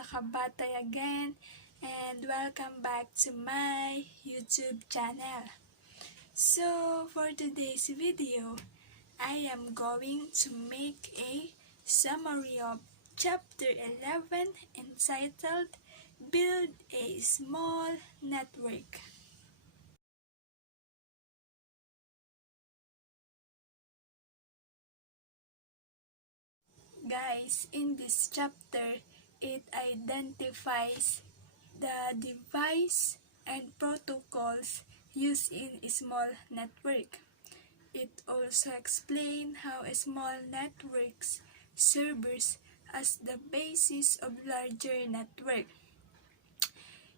sa CABATAY again, and welcome back to my YouTube channel. So, for today's video, I am going to make a summary of Chapter 11 entitled Build a Small Network. Guys, in this chapter, it identifies the device and protocols used in a small network. It also explains how a small networks serves as the basis of larger network.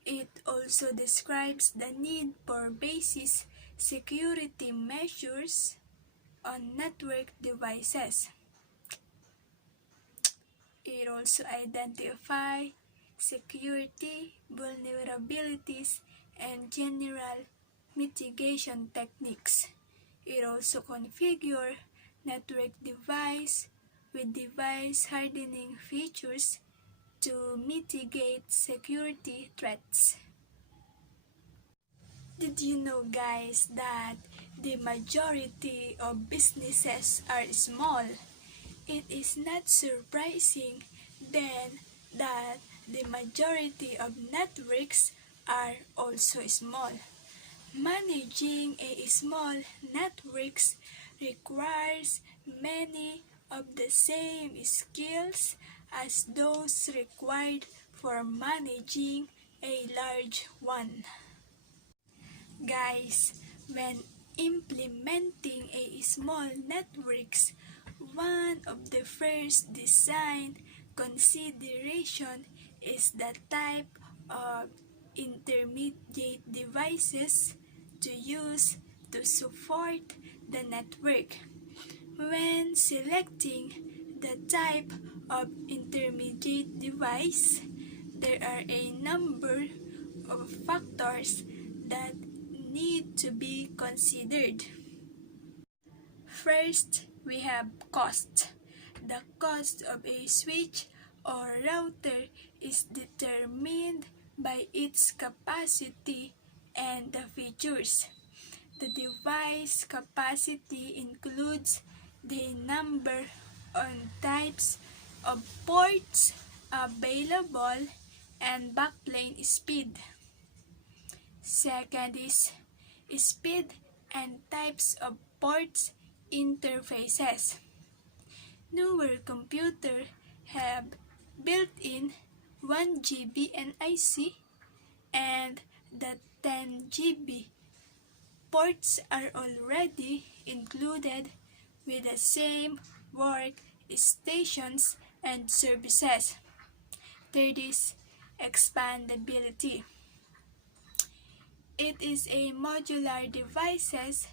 It also describes the need for basic security measures on network devices. It also identifies security vulnerabilities and general mitigation techniques. It also configures network device with device hardening features to mitigate security threats. Did you know, guys, that the majority of businesses are small? It is not surprising then that the majority of networks are also small. Managing a small networks requires many of the same skills as those required for managing a large one. Guys, when implementing a small networks, one of the first design consideration is the type of intermediate devices to use to support the network. When selecting the type of intermediate device, there are a number of factors that need to be considered. First, we have cost. The cost of a switch or router is determined by its capacity and the features. The device capacity includes the number and types of ports available and backplane speed. Second is speed and types of ports interfaces. Newer computers have built-in 1 GB NIC and the 10 GB ports are already included with the same workstations and services. Third is expandability. It is a modular devices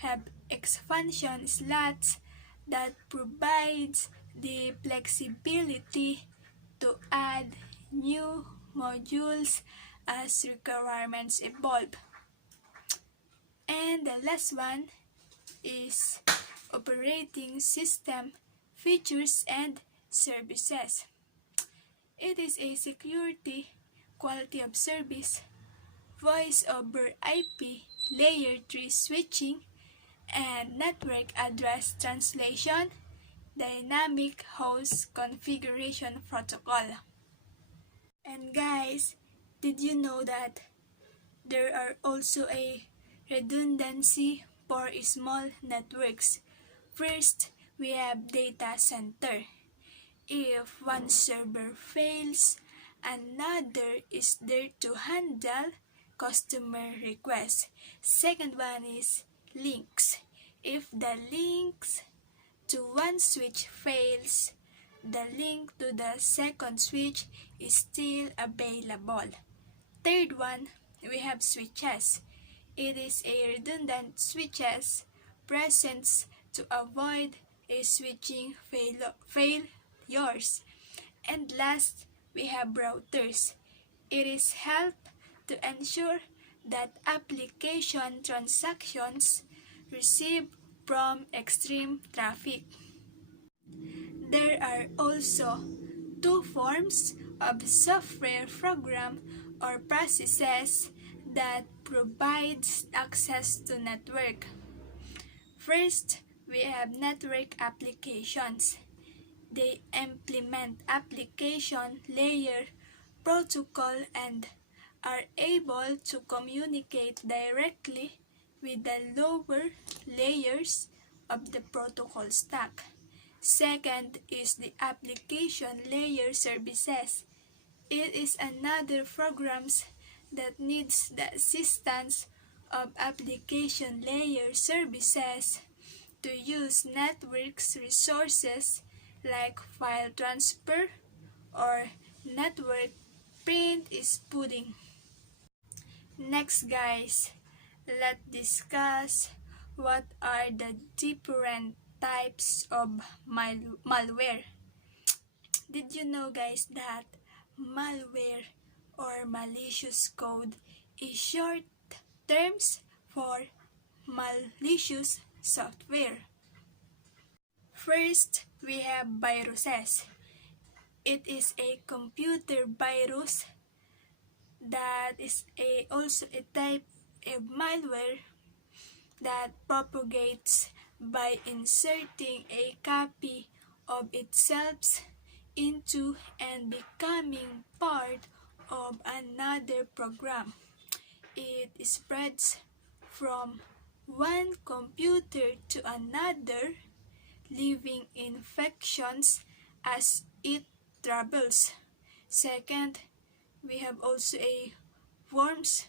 have expansion slots that provides the flexibility to add new modules as requirements evolve. And the last one is operating system features and services. It is a security, quality of service, voice over IP, layer 3 switching, and network address translation, dynamic host configuration protocol. And guys, did you know that there are also a redundancy for small networks? First, we have data center. If one server fails, another is there to handle customer requests. Second one is links. If the links to one switch fails, the link to the second switch is still available. Third one, we have switches. It is a redundant switches present to avoid a switching failures. And last, we have routers. It is help to ensure that application transactions receive from extreme traffic. There are also two forms of software program or processes that provides access to network. First, we have network applications. They implement application layer protocol and are able to communicate directly with the lower layers of the protocol stack. Second is the application layer services. It is another programs that needs the assistance of application layer services to use networks resources like file transfer or network print is pudding. Next guys, let's discuss what are the different types of malware. Did you know guys that malware or malicious code is short terms for malicious software? First, we have viruses. It is a computer virus that is also a type of malware that propagates by inserting a copy of itself into and becoming part of another program. It spreads from one computer to another, leaving infections as it travels. Second, we have also a worms.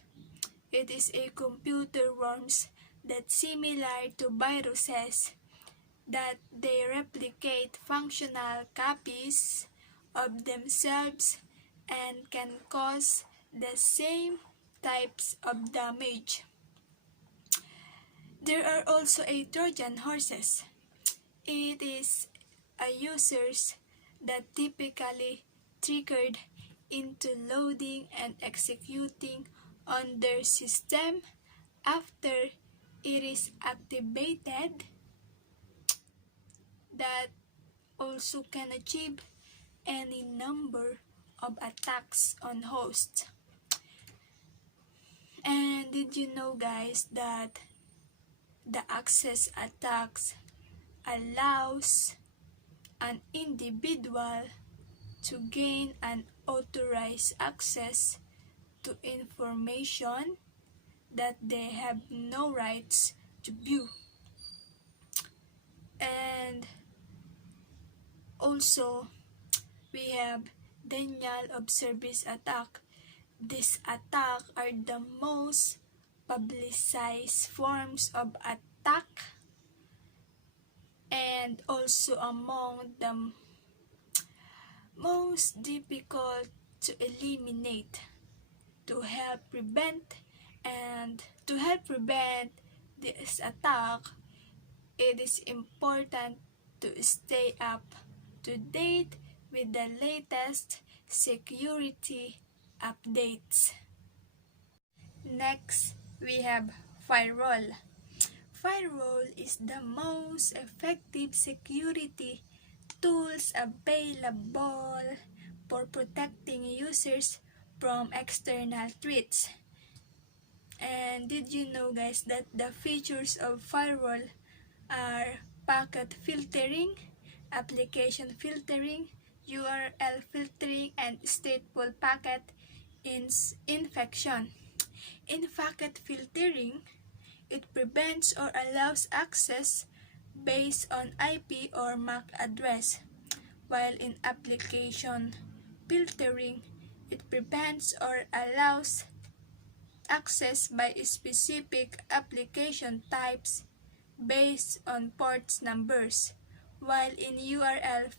It is a computer worms that similar to viruses that they replicate functional copies of themselves and can cause the same types of damage. There are also a Trojan horses. It is a users that typically triggered into loading and executing on their system after it is activated that also can achieve any number of attacks on hosts. And did you know guys that the access attacks allows an individual to gain unauthorized access to information that they have no rights to view. And also, we have denial of service attack. These attacks are the most publicized forms of attack and also among the most difficult to eliminate. To help prevent this attack, it is important to stay up to date with the latest security updates. Next, we have firewall. Firewall is the most effective security tools available for protecting users from external threats. And did you know guys that the features of firewall are packet filtering, application filtering, URL filtering, and stateful packet infection. In packet filtering, it prevents or allows access based on IP or MAC address, while in application filtering, it prevents or allows access by specific application types based on port numbers, while in URL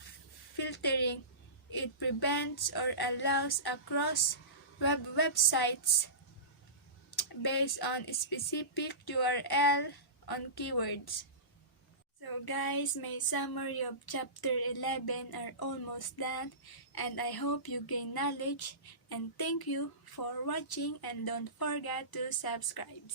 filtering, it prevents or allows across websites based on specific URL on keywords. So guys, my summary of chapter 11 are almost done, and I hope you gain knowledge, and thank you for watching, and don't forget to subscribe.